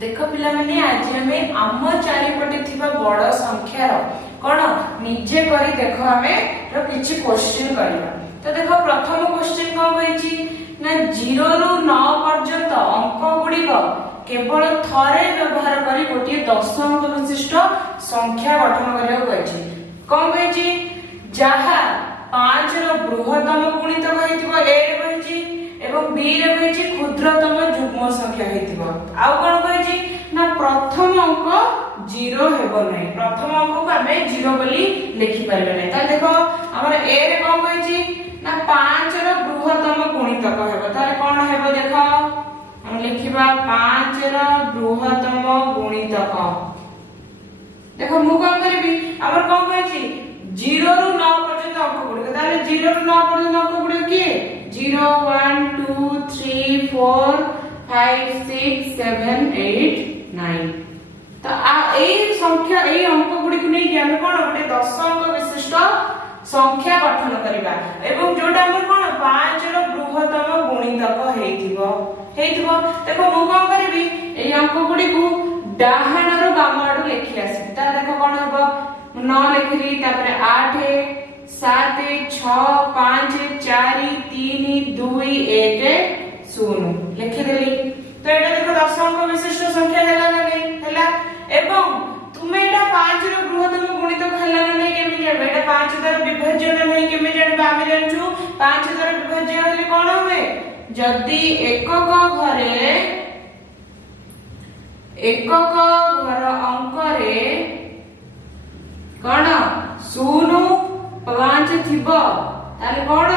देख पिला माने आज हमें आम चारिपटे थिबा बड़ संख्यार कोन निजे करी देखो हमें रो किछि क्वेश्चन करबा। तो देखो प्रथम क्वेश्चन कोन होईची ना 0 रु 9 पर्यंत अंक गुडी को केवल थरे व्यवहार करी गोटे 10 अंक विशिष्ट संख्या गठन करियो कहछि। कोन कहछि जहा 5 रो बृहत्तम गुणितक हेतिबो a रे कहछि एवं b रे कहछि क्षुद्रतम युग्म संख्या हेतिबो। आ कोन कहछि ना प्रथम अंक 0 हेबो नै, प्रथम अंक को हमें 0 बोली लिखि परबे नै। त देखो हमर a रे कोन कहछि ना 5 रो बृहत्तम गुणितक हेबो। ताले कोन हेबो देखो हम लिखिबा 5 रो बृहत्तम गुणितक। देखो मु कोन करबी हमर कोन कहछि 0 रु 9 पर्यंत अंक गुडी ताले 0 रु 9 पर्यंत अंक गुडी के 0 1 2 3 4 5 6 7 8 9। तो आ ए संख्या ए अंक गुडी को नै हम कोन गोटे 10 अंक विशिष्ट संख्या गठन करिबा एवं जोटा हम कोन 5 रो बृहत्तम गुणितक हेतिबो। देखो मु कोन करबी ए अंक गुडी को डाहाण रो बाम आडू लिखि आसी। ता देखो कोन हबो 9 लिखली तापर 8 7 6 5 4 3 2 1 0 लिखि देली। तो एटा देखो 10 अंक विशिष्ट संख्या हैला ना नै हैला एवं तुमे एटा 5 रो बृहत्तम गुणितक हैला ना नै केमि जानबे एटा 5 द्वारा विभाज्य ना नै केमि जानबे आमे जानछु 5 द्वारा विभाज्य हले कोन होवे जदी एकक घर अंक रे कोन 0 5 थिबो ताले कोन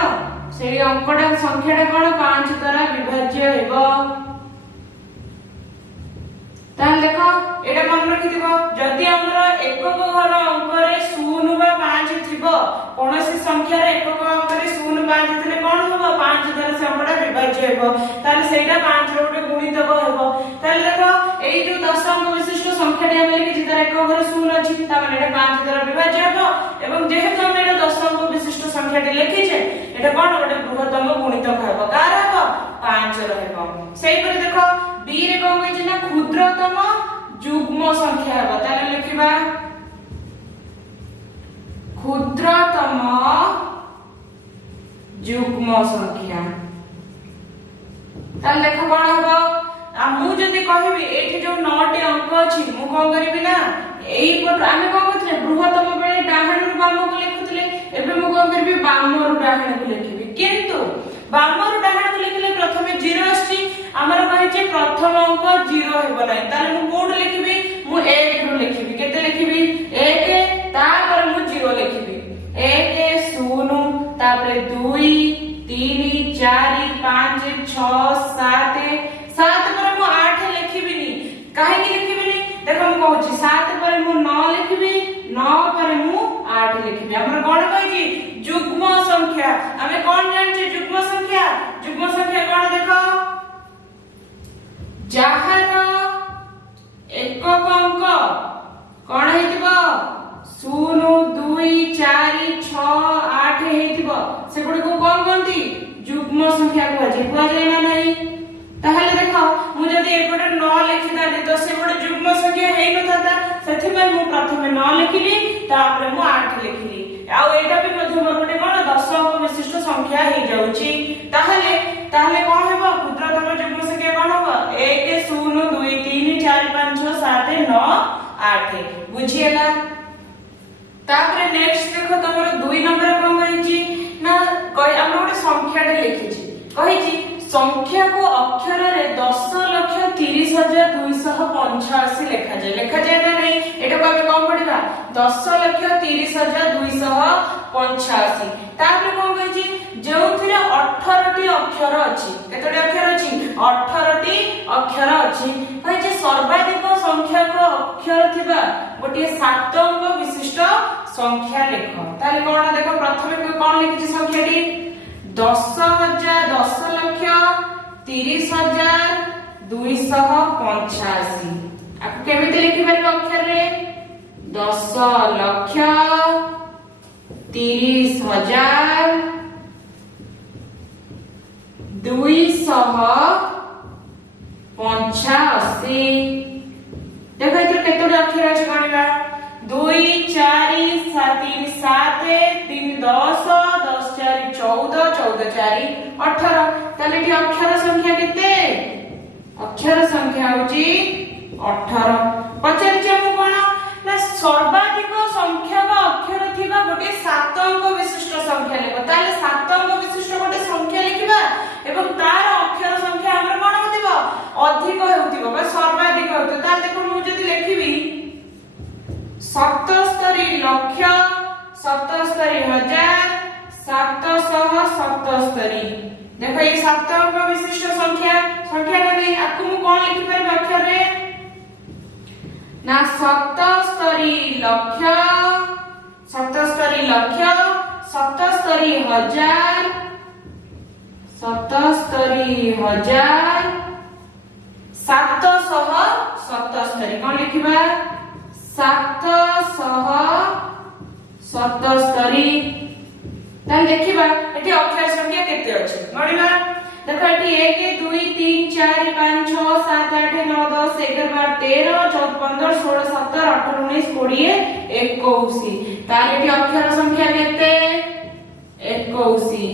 सेही अंकटा संख्याटा कोन 5 द्वारा विभाज्य हेबो। ताले देखो एटा मन रखिथिबो जदी हमरा एकक घर अंक रे 0 बा 5 थिबो कोनोसी संख्या रे एकक अंक रे 0 5 थिले कोन होबो 5 द्वारा से अंकटा विभाज्य हेबो ताले सेटा 5 रो गोटे गुणितक हेबो। ताले देखो एई जो 10 अंक विशिष्ट संख्याटी हम लिखि तार एकक घर 0 अछि ता माने एटा 5 द्वारा विभाज्य हेबो एवं जेहेतु हम एटा 10 अंक विशिष्ट संख्याटी लिखि छे एटा कोन गोटे बृहत्तम गुणितक हेबो कार हेबो 5 रो हेबो। सेही पर देखो b रे कोन कहै छै ना क्षुद्रतम युग्म संख्या हेबो ताले लिखिबा क्षुद्रतम युग्म संख्या। ताले देखो कोन हेबो आ मु जदी कहबी एठी जो 9 टी अंक अछि मु कोन करबी ना एई पर आमे कोन करथले बृहत्तम बेले डाहाण रु बाम को लिखुथले एबे मु कोन करबी बाम रु डाहाण को लिखिबी किंतु बाम रु डाहाण को लिखले प्रथमे 0 आछि हमर कहै छै प्रथम अंक 0 हेबो नै ताले मु कोड लिखिबी मु 1 रु लिखिबी केते लिखिबी 1 तापर मु 0 लिखिबी 1 0 तापर 2 3 4 5 6 7 पर मु 8 लिखिबिनी काहे कि लिखिबिनी देखो मु कहूची 7 पर मु 9 लिखिबी 9 पर मु 8 लिखिबी। हमर कोन कहै छी युग्म संख्या हमें कोन जान छी युग्म संख्या कोन देखो जहार एकक अंक कोन हेतिबो 0 2 4 6 8 हेतिबो से गुडी को कोन कहंती युग्म संख्या कहै छै ना नहीं। ताहले देखो मु जदी एपटे 9 लिखि दादी तो से गोटे युग्म संख्या हेइ न थाता सेथि में मु प्रथमे 9 लिखिली तापर मु 8 लिखिली आ एटा भी मध्य मोर गोटे कोन 10 अंक विशिष्ट संख्या हेइ जाउची। ताहले कोन हेबो क्षुद्रतम युग्म संख्या कोन हेबो 1 0 2 3 4 5 6 7 9 8 बुझिएला। तापर नेक्स्ट देखो तमरो 2 नंबर कोन कहैची ना कहि हम गोटे संख्याटे लिखिची कहिची संख्या को अक्षर रे 10,30,285 लिखा जाय ना नहीं एटा को हम कोन पढिबा 10,30,285 तापर कोन कहै छी जोथिरे 18 टी अक्षर अछि केतोटी अक्षर अछि 18 टी अक्षर अछि कहै छी सर्वाधिक संख्या को अक्षर थिबा गोटे 7 अंक विशिष्ट संख्या लिख। ताले कोन देखो प्रथमे कोन लिखि संख्याटी 10,30,285 आपको केमिति लिखि परबो अक्षर रे 10,30,285 संख्या केते अक्षर संख्या होची 18 पचारिछ हम कोन ना सर्वाधिक संख्यक अक्षर थिबा गोटे 7 अंक विशिष्ट संख्या लेबो ताले 7 अंक विशिष्ट गोटे संख्या लिखिबा एवं तार अक्षर संख्या हमर कोन होतिबो अधिक हेउतिबो बा सर्वाधिक होतो ताले देखो मु जदि लिखिबी 77 लक्ष 77,777 देखो ये 7 अंक विशिष्ट संख्या नहीं आपको मु कोन लिखि परबे अक्षर रे ना 77 लक्ष 77,000 777 कोन लिखिबा 777 ताल देखिबा एठी अक्षर संख्या केते अछि गणिबा देखो एठी 1 2 3 4 5 6 7 8 9 10 11 12 13 14 15 16 17 18 19 20 21 ताल एठी अक्षर संख्या केते 21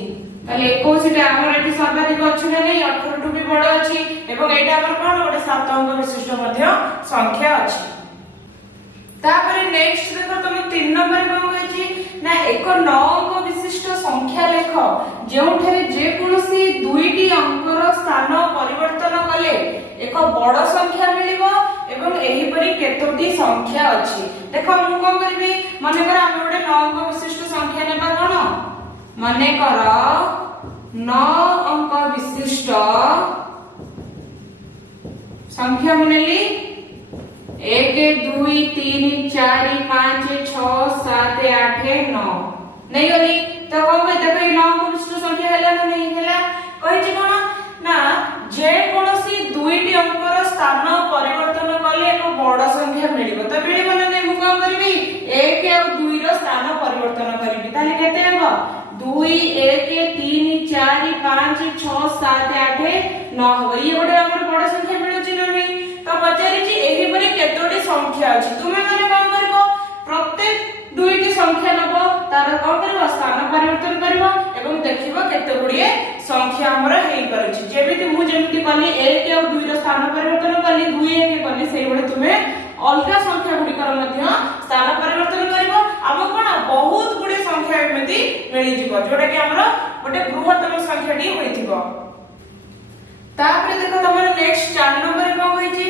ताले 21 टा हमर एठी सर्वाधिक अछि ना नै 18 टु भी बड़ अछि एवं एटा हमर कोन गोटे 7 अंक विशिष्ट मध्य संख्या अछि तापरे नेक्स्ट देखो तुम 3 नंबर कोन कहछि ना एक 9 अंक विशिष्ट संख्या लेख जेउठरे जे कोनोसी दुईटी अंकर स्थान परिवर्तन कले एक बड़ संख्या मिलिबो एवं एही परि केतोटी संख्या अछि देखो मु कोन करबी माने कर हम गोटे 9 अंक विशिष्ट संख्या नेबा कोन माने कर 9 अंक विशिष्ट संख्या मुनेली 1 2 3 4 5 6 7 8 9 नहीं गली तो कोन कहते देखो 9 अंक विशिष्ट संख्या हैला ना नहीं हैला कहि कोन ना जे कोनोसी दुईटी अंकर स्थान परिवर्तन कले एक बड़ संख्या मिलिबो तो मिलिबो ना नहीं मु कोन करबी 1 और 2 रो स्थान परिवर्तन करबी ताले केते हेबो 2 1 3 4 5 6 7 8 9 हो ये गोटे हमर बड़ संख्या मिलुची ना नहीं तो पचारि छी एही परि केतोटी संख्या अछि तुमे माने कोन करबो प्रत्येक दुईटी संख्या नबो तार कोन करबो स्थान परिवर्तन करबो एवं देखिबो केते गुडिए संख्या हमर हेई परछि जेमिति मु जेमिति कली 1 और 2 रो स्थान परिवर्तन कली 2 1 कली सेही बळे तुमे अलगा संख्या गुडी कर मध्य स्थान परिवर्तन करबो हम कोन बहुत गुडी संख्या एमिति मिलि जिवो जोटा कि हमर गोटे बृहत्तम संख्या डी होइथिबो तापर देखो तमर नेक्स्ट 4 नंबर कोन होई छी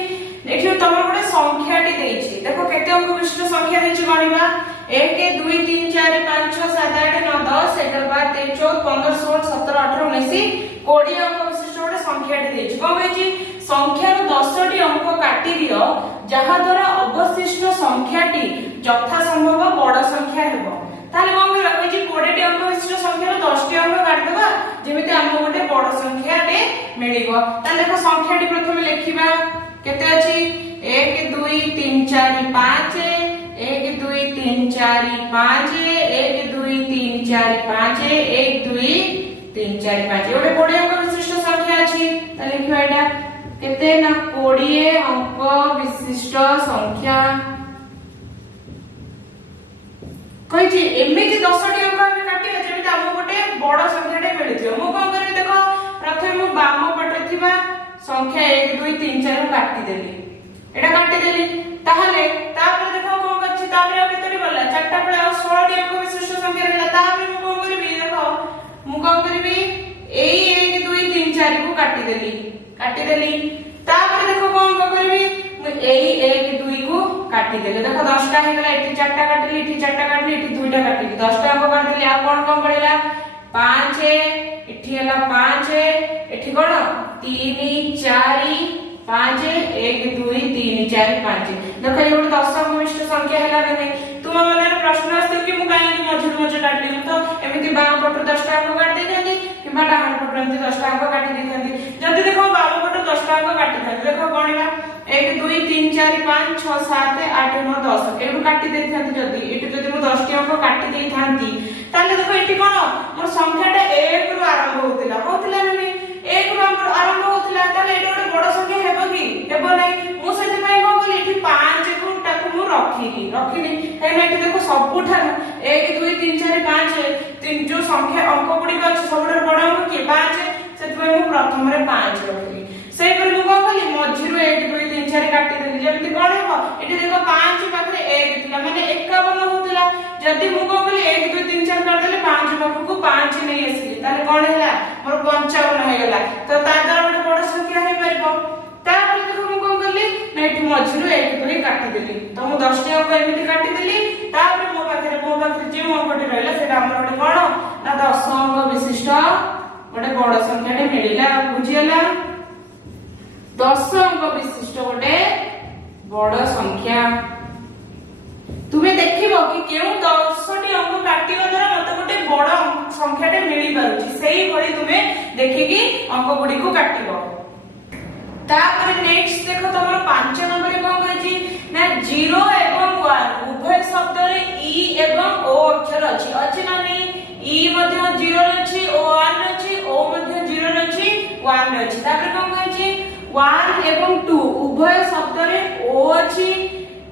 देखियो तमर गोटे संख्याटी देछि देखो केते अंक विशिष्ट संख्या देछि गणिबा 1 2 3 4 5 6 7 8 9 10 11 12 13 14 15 16 17 18 19 20 अंक विशिष्ट गोटे संख्याटी देछि कोन होई छी संख्या रो 10 टी अंक काटी दियो जहा द्वारा अवशिष्ट संख्याटी यथा संभव बड़ संख्या हेबो ताले कोन होई छी 20 टी अंक विशिष्ट संख्या रो 10 टी अंक काट देबा जेमिति हम गोटे बड़ संख्याटे मिलिबो ताले देखो संख्याटी प्रथमे लिखिबा केते अछि 1 2 3 4 5 1 2 3 4 5 1 2 3 4 5 1 2 3 4 5 ओडे 20 अंक विशिष्ट संख्या अछि त लिखिबा एटा केते ना 20 अंक विशिष्ट संख्या कहि छी एमिति 10 टी अंक हम काटिले जेमिति हम गोटे बड़ संख्याटे मिलिथियो मु कोन करी देखो प्रथमे मु बाम पटे थिबा संख्या 1 2 3 4 काटी देली एटा काटी देली ताहले तापर देखो कोन करछि तापर केतरी बोलला चारटा पळे 16 टी अंक विशिष्ट संख्या रहला तापर मु कोन करबी देखो मु कोन करबी एई 1 2 3 4 को काटी देली तापर देखो कोन करबी मु एई 1 2 को काटी देली देखो 10 टा हे गेला एठी चारटा काटली एठी चारटा काटली एठी दुईटा काटली 10 टा को काट देली आ कोन पड़िला 5 एठी हला 5 एठी कोन 3 4 5 1 2 3 4 5 देखो ये गोटे 10 अंक विशिष्ट संख्या हैला नै तुम माने प्रश्न आस्ते कि मु काहे कि मझे काटली तो एमिति बाम पट 10 टा अंक काट दे देंदी किबा डाहाण पट एमिति 10 टा अंक काटी दे देंदी जदी देखो बाम पट 10 टा अंक काटी दे देखो गणिला 1 2 3 4 5 6 7 8 9 10 एबु काटी दे थांती जदी एटु जदी मु 10 टा अंक काटी दे थांती ताले देखो एटी कोन मोर संख्याटा 1 रु आरंभ होतिला नै 1 रु आरंभ होतिला ताले एटा गोटे बड़ संख्या हेबो कि हेबो नै मु सेति पय को बोली एठी 5 को ताकू मु रखिनी हेने एठी देखो सबुठार 1 2 3 4 5 तीन जो संख्या अंक गुडी अछि सबुठार बड़ अंक कि 5 सेति ସେଥିପାଇଁ ମୁଁ ପ୍ରଥମରେ 5 ରଖିଲି। ସେଇପରି ମୁଁ କଣ କଲି ମଝିରୁ 1 2 3 4 କାଟିଦେଲି। ଯେମିତି କଣ ହେବ ଏଠି ଦେଖ 5 ପାଖରେ 1 ଥିଲା ମାନେ 51 ହଉଥିଲା। ଯଦି ମୁଁ କଣ କଲି 1 2 3 4 କରିଦେଲି 5 ପାଖକୁ 5 ନେଇ ଆସିଲି ତାହେଲେ କଣ ହେଲା ମୋର 55 ହେଇଗଲା। ତ ତା ଦ୍ୱାରା ଗୋଟେ ବଡ ସଂଖ୍ୟା ହେଇପାରିବ। ତାପରେ ଦେଖ ମୁଁ କଣ କଲି ନା ଏଠି ମଝିରୁ 1 2 କାଟିଦେଲି। ତ ମୁଁ 10ଟି ଅଙ୍କ ଏମିତି କାଟିଦେଲି। ତାପରେ ମୋ ପାଖରେ ଯେଉଁ ଅଙ୍କଟି ରହିଲା ସେଟା ଆମର ଗୋଟେ କଣ ନା 10 ଅଙ୍କ ବିଶିଷ୍ଟ ଗୋଟେ ବଡ ସଂଖ୍ୟାଟେ ମିଳିଲା। ବୁଝିଗଲା 10 ଅଙ୍କ ବିଶିଷ୍ଟ ଗୋଟେ ବଡ ସଂଖ୍ୟା। ତୁମେ ଦେଖିବ କି କେଉଁ 10ଟି ଅଙ୍କ କାଟିବା ଦ୍ୱାରା ମତେ ଗୋଟେ ବଡ ସଂଖ୍ୟାଟେ ମିଳି ପାରୁଛି ସେଇ ଭଳି ତୁମେ ଦେଖିକି ଅଙ୍କ ଗୁଡିକୁ କାଟିବ। ତାପରେ ନେକ୍ସଟ ଦେଖ ତମର 5 ନମ୍ବରରେ କଣ କହିଛି ନା 0 ଏବଂ 1 ଉଭୟ ଶବ୍ଦରେ ଇ ଏବଂ ଓ ଅକ୍ଷର ଅଛି। ଅଛି ନା ନାହିଁ ଇ ମଧ୍ୟ 0 ରେ ଅଛି ଓ 1 ରେ ଅଛି ଓ ମଧ୍ୟ 0 ରେ ଅଛି 1 ରେ ଅଛି। ତାପରେ କଣ କହିଛି 1 ଏବଂ 2 ଉଭୟ ଶବ୍ଦରେ ଓ ଅଛି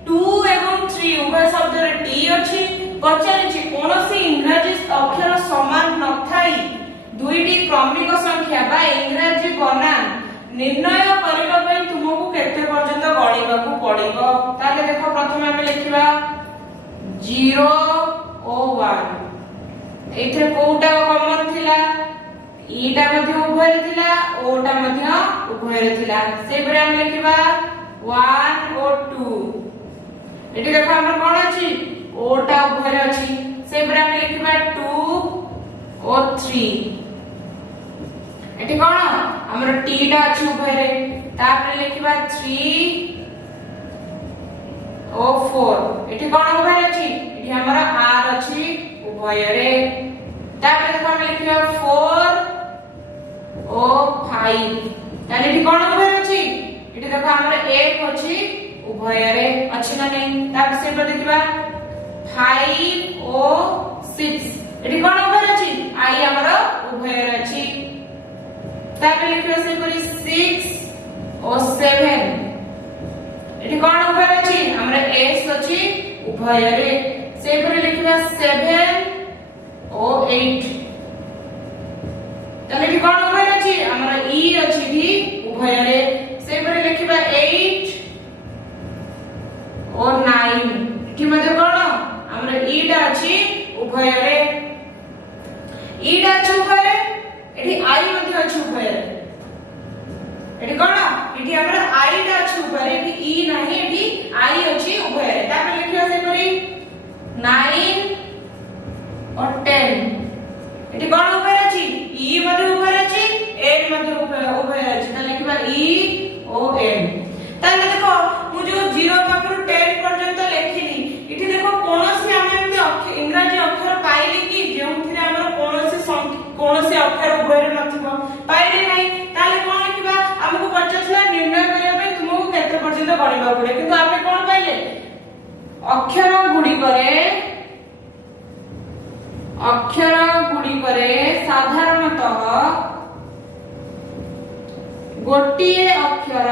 2 ଏବଂ 3 ଉଭୟ ଶବ୍ଦରେ ଟି ଅଛି। ପଚାରିଛି କୌଣସି ଇଂରାଜୀ ଅକ୍ଷର ସମାନ ନଥାଇ ଦୁଇଟି କ୍ରମିକ ସଂଖ୍ୟା ବା ଇଂରାଜୀ ବନାନ ନିର୍ଣ୍ଣୟ କରିବା ପାଇଁ ତୁମକୁ କେତେ ପର୍ଯ୍ୟନ୍ତ ଗଣିବାକୁ ପଡିବ। ତାହେଲେ ଦେଖ ପ୍ରଥମେ ଆମେ ଲେଖିବା 0 ଓ 1 ଏଇଥିରେ କୋଉଟା କମନ ଥିଲା ଇଟା ମଧ୍ୟ ଉଭୟରେ ଥିଲା ଓଟା ମଧ୍ୟ ଉଭୟରେ ଥିଲା। ସେଇପରି ଆମେ ଲେଖିବା 1 ଓ 2 ଏଠି ଦେଖ ଆମର କଣ ଅଛି ଓଟା ଉଭୟରେ ଅଛି। ସେଇପରି ଆମେ ଲେଖିବା 2 ଓ 3 ଏଠି କଣ ଆମର ଟି ଟା ଅଛି ଉଭୟରେ। ତାପରେ ଲେଖିବା 3 ଓ 4 ଏଠି କଣ ଉଭୟରେ ଅଛି ଏଠି ଆମର r ଅଛି ଉଭୟରେ। ତାପରେ ଦେଖ ଆମେ ଲେଖିବା 4 ଓ 5 ତାହେଲେ ଏଠି କଣ ଉଭୟରେ ଅଛି ଏଠି ଦେଖ ଆମର f ଅଛି ଉଭୟରେ ଅଛି ନା ନାହିଁ। ତାପରେ ସେପଟେ ଦେଖିବା 5 ଓ 6 ଏଠି କଣ ଉଭୟରେ ଅଛି i ଆମର ଉଭୟରେ ଅଛି। ତାପରେ ଲେଖିବା ସେପରି 6 ଓ 7 ଏଠି କଣ ଉଭୟରେ ଅଛି ଆମର s ଅଛି ଉଭୟରେ। ସେପରି ଲେଖିବା 7 ଓ 8 ତାହେଲେ ଏଠି କଣ ଉଭୟରେ ଅଛି ଆମର e ଅଛି ଏଠି ଉଭୟରେ। ସେପରି ଲେଖିବା 8 ଓ 9 ଏଠି ମଧ୍ୟ କଣ ଆମର e ଟା ଅଛି ଉଭୟରେ। e ଟା ଅଛି ଉଭୟରେ ଏଠି i ମଧ୍ୟ ଅଛି ଉଭୟରେ। ଏଠି କଣ ଏଠି ଆମର i ଟା ଅଛି ଉଭୟରେ ଏଠି e ନାହିଁ ଏଠି i ଅଛି ଉଭୟରେ। ତାପରେ ଲେଖିବା ସେପରି 9 ଓ 10 ଏଠି କଣ ଉଭୟରେ ଅଛି e ମଧ୍ୟ ଉଭୟରେ ଅଛି n ମଧ୍ୟ ଉଭୟରେ ଅଛି। ତାହେଲେ ଲେଖିବା e ଓ n। ତାହେଲେ ଦେଖ ମୁଁ ଯୋଉ 0 ପାଖରୁ 10 ପର୍ଯ୍ୟନ୍ତ ଲେଖିଲି ଏଠି ଦେଖ କୌଣସି ଆମେ ଏମିତି ଇଂରାଜୀ ଅକ୍ଷର ପାଇଲେ କି ଯେଉଁଥିରେ ଆମର କୌଣସି ଅକ୍ଷର ଉଭୟରେ ନଥିବ ପାଇଲେ ନାହିଁ। ତାହେଲେ କଣ ଲେଖିବା ଆମକୁ ପଚାରିଥିଲା ନିର୍ଣ୍ଣୟ କରିବା ପାଇଁ ତୁମକୁ କେତେ ପର୍ଯ୍ୟନ୍ତ ଗଣିବାକୁ ପଡେ କିନ୍ତୁ ଆମେ କଣ ପାଇଲେ ଅକ୍ଷର ଗୁଡ଼ିକରେ ସାଧାରଣତଃ ଗୋଟିଏ ଅକ୍ଷର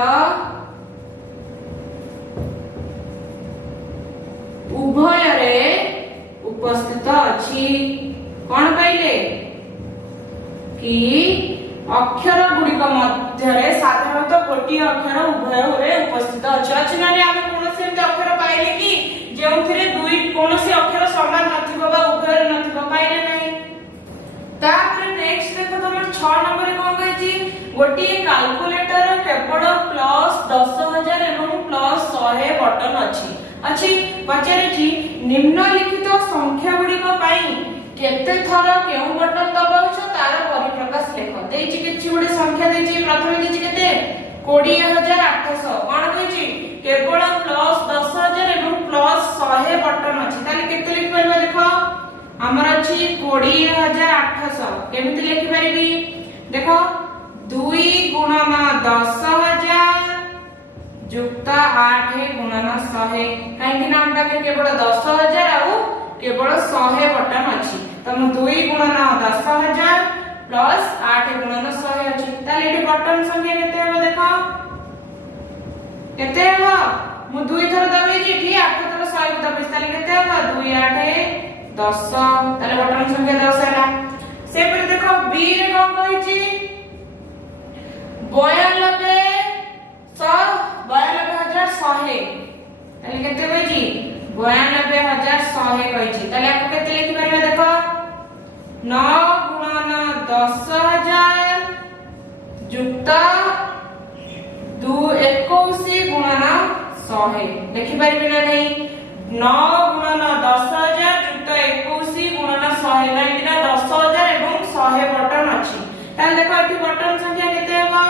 ଉଭୟରେ ଉପସ୍ଥିତ ଅଛି। କଣ ପାଇଲେ କି ଅକ୍ଷର ଗୁଡିକ ମଧ୍ୟରେ ସାଧାରଣତଃ ଗୋଟିଏ ଅକ୍ଷର ଉଭୟରେ ଉପସ୍ଥିତ ଅଛି। ଅଛି ନା ଆମେ କୌଣସି ଏମିତି ଅକ୍ଷର ପାଇଲେ କି ଯେଉଁଥିରେ କୌଣସି ଅକ୍ଷର ସମାନ ନଥିବ ବା ଉଭୟରେ ନଥିବ ପାଇଲେ ନାହିଁ। ତାପରେ ନେକ୍ସଟ ଦେଖ ତମର 6 ନମ୍ବରରେ କଣ କହିଛି ଗୋଟିଏ କାଲକୁଲେଟର କେବଳ +10,000 ଏବଂ +100 ବଟନ ଅଛି। ପଚାରିଛି ନିମ୍ନଲିଖିତ ସଂଖ୍ୟା ଗୁଡିକ ପାଇଁ କେତେ ଥର କେଉଁ ବଟନ ଦବାଉଛ ତାର ପରିପ୍ରକାଶ ଲେଖ। ଦେଇଛି କିଛି ଗୋଟେ ସଂଖ୍ୟା ଦେଇଛି ପ୍ରଥମେ ଦେଇଛି କେତେ 20,800 କଣ କହିଛି କେବଳ +10,000 ଏବଂ +100 ବଟନ ଅଛି। ତାହେଲେ କେତେ ଲେଖିପାରିବା ଦେଖ ଆମର ଅଛି 20,800 କେମିତି ଲେଖିପାରିବି ଦେଖ 2 ଗୁଣନ 10,000 ଯୁକ୍ତ 8 ଗୁଣନ 100 କାହିଁକି ନା ଆମ ପାଖରେ କେବଳ 10,000 ଆଉ କେବଳ 100 ବଟନ ଅଛି। ତ ମୁଁ 2 ଗୁଣନ 10,000 ପ୍ଲସ 8 ଗୁଣନ 100 ଅଛି। ତାହେଲେ ଏଠି ବଟନ ସଂଖ୍ୟା କେତେ ହେବ ଦେଖ କେତେ ହେବ ମୁଁ 2 ଥର ଦବେଇଛି ଏଠି 8 ଥର 100 କୁ ଦବେଇଛି ତାହେଲେ କେତେ ହେବ 2 8 10 ତାହେଲେ ବଟନ ସଂଖ୍ୟା 10 ହେଲା। ସେପରି ଦେଖ b ରେ କଣ କହିଛି 92,100 তাহলে কেতে কইছি 92,100 কইছি তাহলে আপনি কেতে লিখি পারিবা দেখো 9 গুণন 10,000 যুক্ত 21 গুণন 100 লিখি পারিবে না নাই 9 গুণন 10,000 যুক্ত 21 গুণন 100 লাইনটা 10,000 এবং 100 বটন আছে তাহলে দেখো এটি বটন সংখ্যা কেতে হবে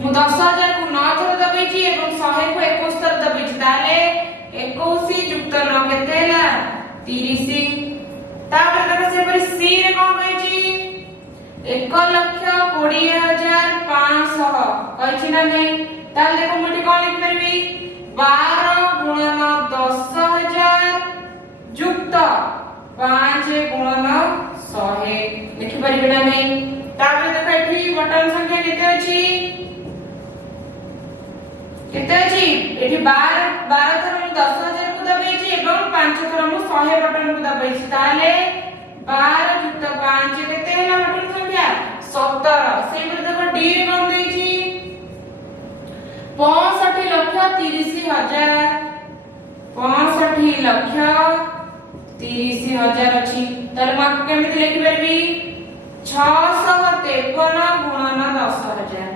मु 10,000 को 9 थर दबेची एवं 100 को 21 थर दबेची ताले 21 युक्त 9 केते हैला 30 तापर देखो से परि सी रे कोन कहची 1,20,500 कहची ना नहीं ताले देखो मुठी कोन लिख परबी 12 गुणन 10,000 युक्त 5 गुणन 100 लिखि परबी ना नहीं तापर देखो एठी बटन संख्या केते अछि केते अछि एठी 12 थर मु 10,000 को दबेछि एवं 5 थर मु 100 बटन को दबेछि ताले 12 युक्त 5 केते हैला बटन संख्या 17 सेहि पर देखो डी रे कोन देछि 65,30,000 65,30,000 अछि ताले मु आपको केमिति लिखि परबी 653 गुणन 10,000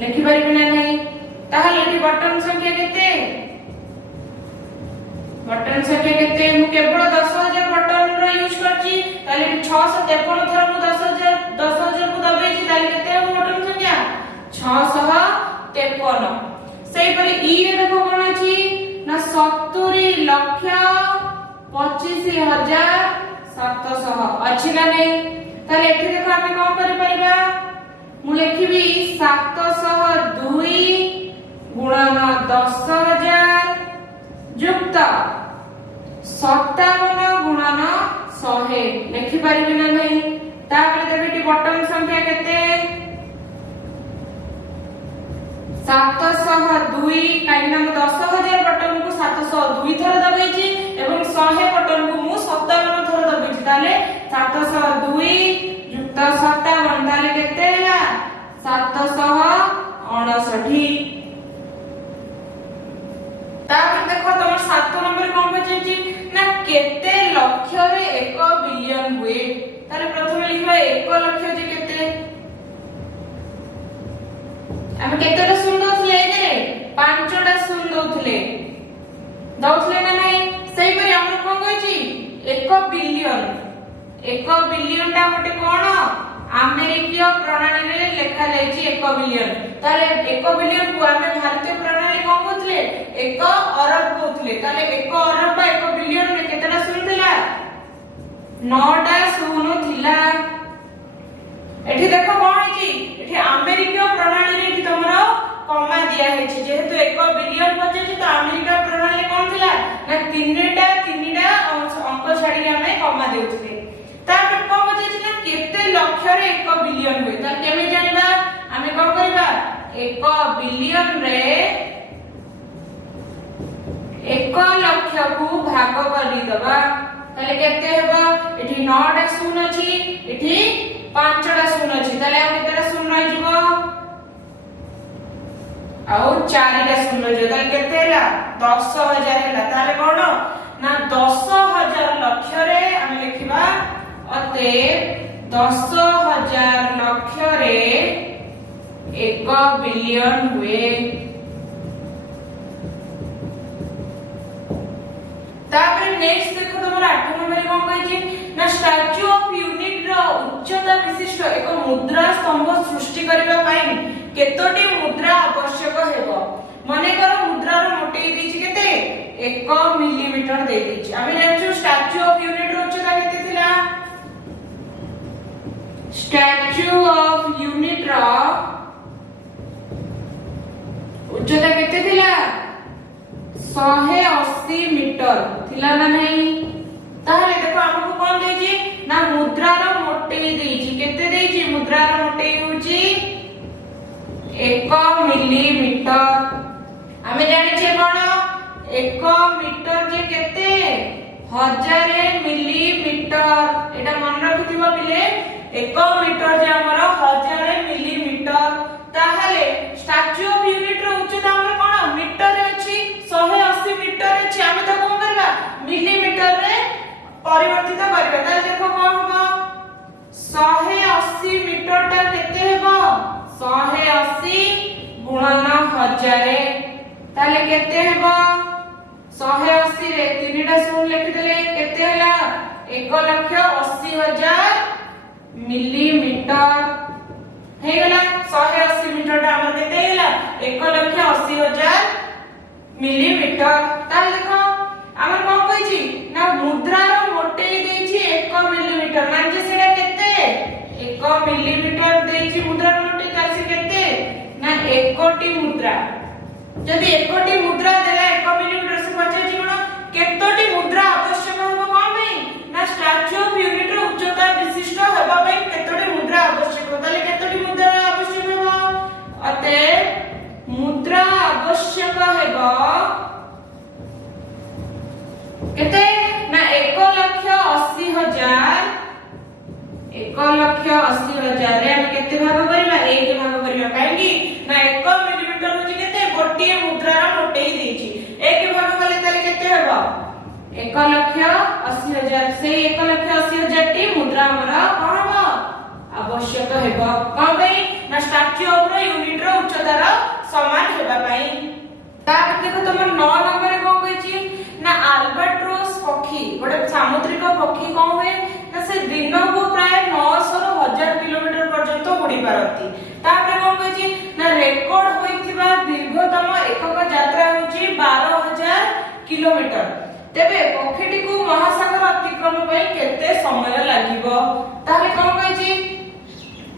लिखि परबी ना नहीं ताहले एठी बटन संख्या केते मु केवल 10,000 बटन रो यूज करची ताहले 653 थर मु 10,000 को दबेची ताहले केते हम बटन संख्या 653 सेही परि ई रे देखो कोन अछि ना 70,25,700 अछि ना नहीं ताहले एठी देखो हम कोन करि परिबा मु लिखिबी 702 गुणन 10,000 युक्त 57 गुणन 100 लिखि परिबे ना नहीं तापर देखिटी बटन संख्या केते 702 काइना 10,000 बटन को 702 थर दबेछि एवं 100 बटन को मु 57 थर दबेछि ताले 702 युक्त 57 ताले केते हैला 759 तापर देखो तमर 7 नंबर कोन बचैछि ना केते लक्ष रे 1 बिलियन हुए ताले प्रथमे लिखबा 1 लक्ष जे केते हम केतेटा सुन दउथले रे 5टा सुन दउथले ना नहीं सही परि हम कोन कहछि 1 बिलियन टा मोटे कोन अमेरिकीय प्रणाली रे लेखा जायछि 1 बिलियन ताले 1 बिलियन को हमें भारतीय प्रणाली कोन कहथले 1 अरब कहथले ताले 1 अरब बा 1 बिलियन रे केतेटा शून्य थिला 9टा शून्य थिला एठी देखो कोन हिची एठी अमेरिकीय प्रणाली रे एठी तमरो कमा दिया हेछि जेहेतु 1 बिलियन बचैछि तो अमेरिका प्रणाली कोन थिला ना तीनटा अंक छाडी हमें कमा देउथले तापर कोन बचैछि ना केते लक्ष रे 1 बिलियन होय त केमे जानिबा हमें कोन करबा 1 बिलियन रे 1 लक्ष को भाग करि दबा ताले केते हेबा एठी 9टा शून्य अछि एठी 5टा शून्य अछि ताले आ केतेटा शून्य रहि जइबो आउ 4टा शून्य जे ताले केते हैला 10,000 हैला ताले कोन ना 10,000 लक्ष रे हम लिखिबा अते 10,000 लक्ष रे 1 बिलियन हुए तापर नेक्स्ट देखो तमरा 8 नंबर कोन कहछि ना स्टैच्यू ऑफ यूनिट रो उच्चता विशिष्ट एक मुद्रा स्तंभ सृष्टि करबा पई केतोटी मुद्रा आवश्यक हेबो माने कर मुद्रा रो मोटे दिछि केते 1 मिलीमीटर दे दिछि आमे जानछु स्टैच्यू ऑफ यूनिट रो उच्चता केते थिला स्टैच्यू ऑफ यूनिट रो उच्चता केते थिला 180 मीटर थिला ना नहीं ताहले देखो हमको कोन देछि ना मुद्रा रो मोटे देछि केते देछि मुद्रा रो मोटे होछि 1 मिलीमीटर हमें जानि छे कोन 1 मीटर जे केते 1000 मिलीमीटर एटा मन रखिथिबो पिले 1 मीटर जे हमर 1000 मिलीमीटर ताहले स्टैच्यू ऑफ यूनिट रो उच्चता हमर कोन मीटर रे अछि 180 मीटर अछि हम त कोन करबा मिलीमीटर रे परिवर्तित करबा त देखो कोन होबा 180 मीटर टा केते हेबो 180 गुणन 1000 ताले केते हेबो 180 रे 3टा शून्य लिखि देले केते हला 1,80,000 मिलीमीटर हे गला 180 मीटर टा हमर केते हला 1,80,000 मिलीमीटर ताले देखो हमर कोन कहै छी ना मुद्रा रो मोटेई देई छी 1 मिलीमीटर मान जे सेडा केते 1 मिलीमीटर देई छी मुद्रा रो मोटेई तार से केते ना 1टी मुद्रा जदी 1टी मुद्रा देला 1 मिलीमीटर से पचे जीवन केतोटी मुद्रा आवश्यक होबो कोन भाई ना स्टैच्यू ऑफ यूनिट रो उच्चता विशिष्ट हेबा भाई केतोटी मुद्रा आवश्यक ताले केतोटी मुद्रा आवश्यक हेबो अते मुद्रा आवश्यक हेबो केते ना 1,80,000 1,80,000 रे हम केते भाग करिबा 1 भाग करिबा काहेकि ना 1 मिलीमीटर होची केते गोटिए मुद्रा रा मोटेई देछि 1 भाग कले ताले केते हेबो 1,80,000 से 1,80,000 टी मुद्रा हमरा कोन हेबो आवश्यक हेबो कोन भाई ना स्टैच्यू ऑफ रो यूनिट रो उच्चता रा समान हेबा पई ता देखो तमर 9 नंबर रे कोन कहछि ना अल्बाट्रोस पक्षी गोटे सामुद्रिक पक्षी कोन होय ना से दिन को प्राय 900 रो 1000 किलोमीटर पर्यंत उड़ी पारती तापर कोन कहछि ना रेकॉर्ड होइथिबा दीर्घतम एकक यात्रा होछि 12000 किलोमीटर तेबे पक्षीटी को महासागर अतिक्रमण पई केते समय लागिबो ताले कोन कहछि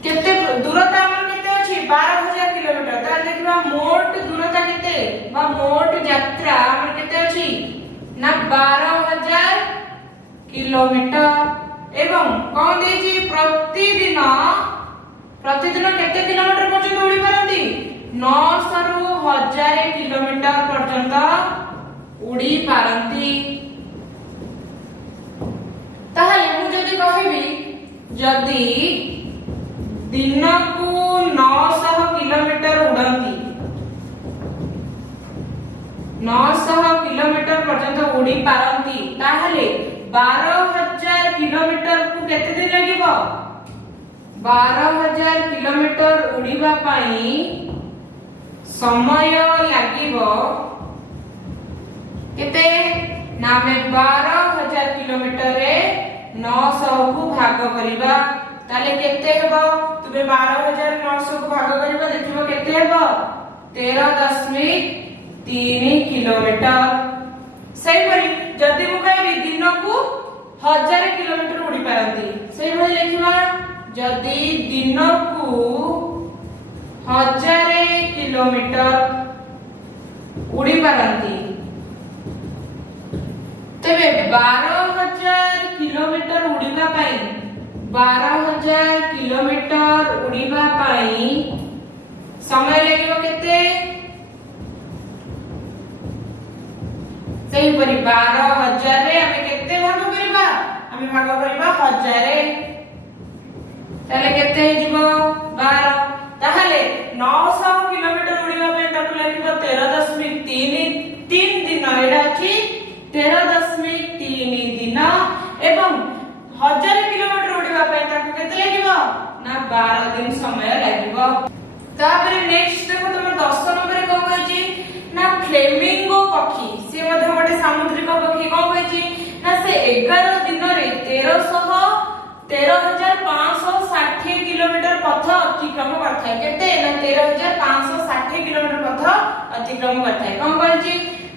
केते दूरता हमर केते अछि 12000 किलोमीटर ता देखिबा मोट दूरता केते बा मोट यात्रा हमर केते अछि ना 12000 किलोमीटर एवं कोन देछि प्रतिदिन केते किलोमीटर पर्यंत उड़ी पारंती 900 रु 1000 किलोमीटर पर्यंत उड़ी पारंती ताहले मु जदी कहिबी जदी दिन को 900 किलोमीटर उड़ंती 900 किलोमीटर पर्यंत उड़ी पारंती ताहले 12000 किलोमीटर को केते दिन लागिबो 12000 किलोमीटर उड़ीबा पई समय लागिबो केते नामे 12000 किलोमीटर रे 900 को भाग करिबा ताले केते हेबो तुबे 12900 को भाग करिबा देखिबो केते हेबो 13.3 किलोमीटर सही परी जदी मु कहबी दिन को 1000 किलोमीटर उड़ी पारंती सही भली लिखिबा जदी दिन को 1000 किलोमीटर उड़ी पारंती तबे 12000 किलोमीटर उड़ीबा पई 12000 किलोमीटर उड़ीबा पई समय लागिबो केते सही परी 12000 रे हमें केते भाग करिबा हमें भाग करिबा 1000 ताले केते हिजबो 12 ताहले 900 किलोमीटर उड़ीबा पे ताकु लागिबो 13.3 दिन एडा अछि 13.3 दिन एवं 1000 किलोमीटर उड़ीबा पे ताकु केते लागिबो ना 12 दिन समय लागिबो तापरे नेक्स्ट देखो तुम 10 नंबर को कहछि ना फ्लेमिंगो पक्षी से मध्य गोटे सामुद्रिक पक्षी को कहछि ना से 11 दिन रे 13,560 किलोमीटर पथ अतिक्रम करथाय केते ना 13,560 किलोमीटर पथ अतिक्रम करथाय कोन कहछि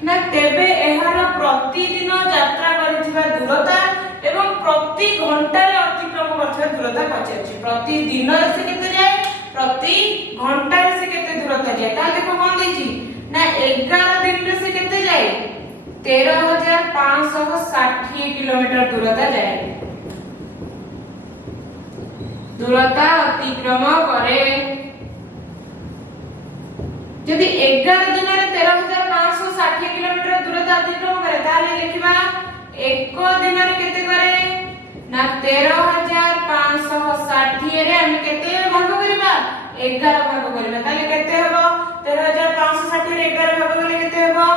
ना तेबे एहार प्रतिदिन यात्रा करिथिबा दूरता एवं प्रति घंटा रे अतिक्रम करथिबा दूरता पछछि प्रतिदिन से केते जाय प्रति घंटा रे से केते दूरता जाय ता देखो कोन दैछि ना 11 दिन रे से केते जाय 13,560 किलोमीटर दूरता जाय दूरता अतिक्रम करे यदि 11 दिन रे 13,560 किलोमीटर दूरता अतिक्रम करे ताले लिखिबा एक दिन रे केते करे ନା 13,560 रे हम केते भाग करिबा 11 भाग करिबा ताले केते हबो 13,560 रे 11 भाग कले केते हबो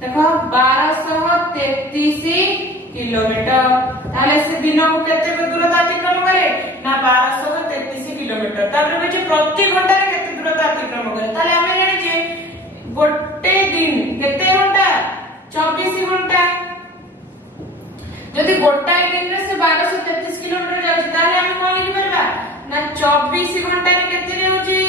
देखो 1233 किलोमीटर ताले से दिन को केते दूरता अतिक्रम करे ना 1233 किलोमीटर तापर जे प्रति घंटा रे केते दूरता अतिक्रम करे ताले हम जानि जे गोटे दिन केते घंटा 24 घंटा जदि गोटाए दिन रे से 1233 किलोमीटर जाउची ताले हम कोन लिखि परबा ना 24 घंटा रे केते रहउची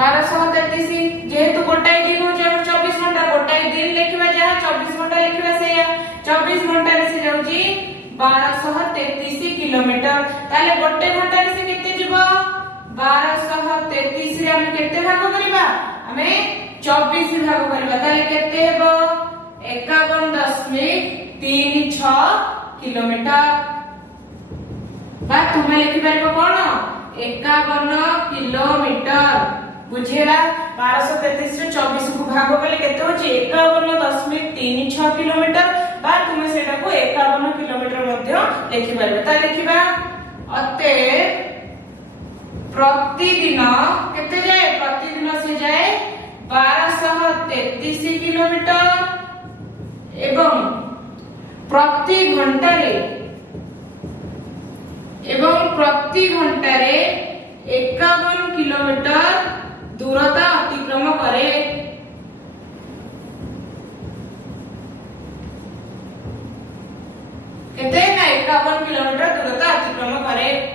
1233 जेहेतु गोटाए दिन हो 24 घंटा गोटाए दिन लिखिबा जहा 24 घंटा लिखिबा से 24 घंटा रे से जाउची 1233 किलोमीटर ताले गोटे घंटा रे से केते जीवो 1233 रे हम केते भाग करबा हमें 24 भाग करबा ताले केते हेबो 51.36 किलोमीटर बा तुमे लिखि परबो कोन 51 किलोमीटर बुझेला 1233 रे 24 को भाग करले केते होची 51.36 किलोमीटर बा तुमे सेटा को 51 किलोमीटर मध्ये लिखि परबो ता लिखिबा अते प्रतिदिन केते जाए प्रतिदिन से जाए 1233 किलोमीटर एवं प्रति घंटा रे 51 किलोमीटर दूरता अतिक्रम करे केते ना 51 किलोमीटर दूरता अतिक्रम करे।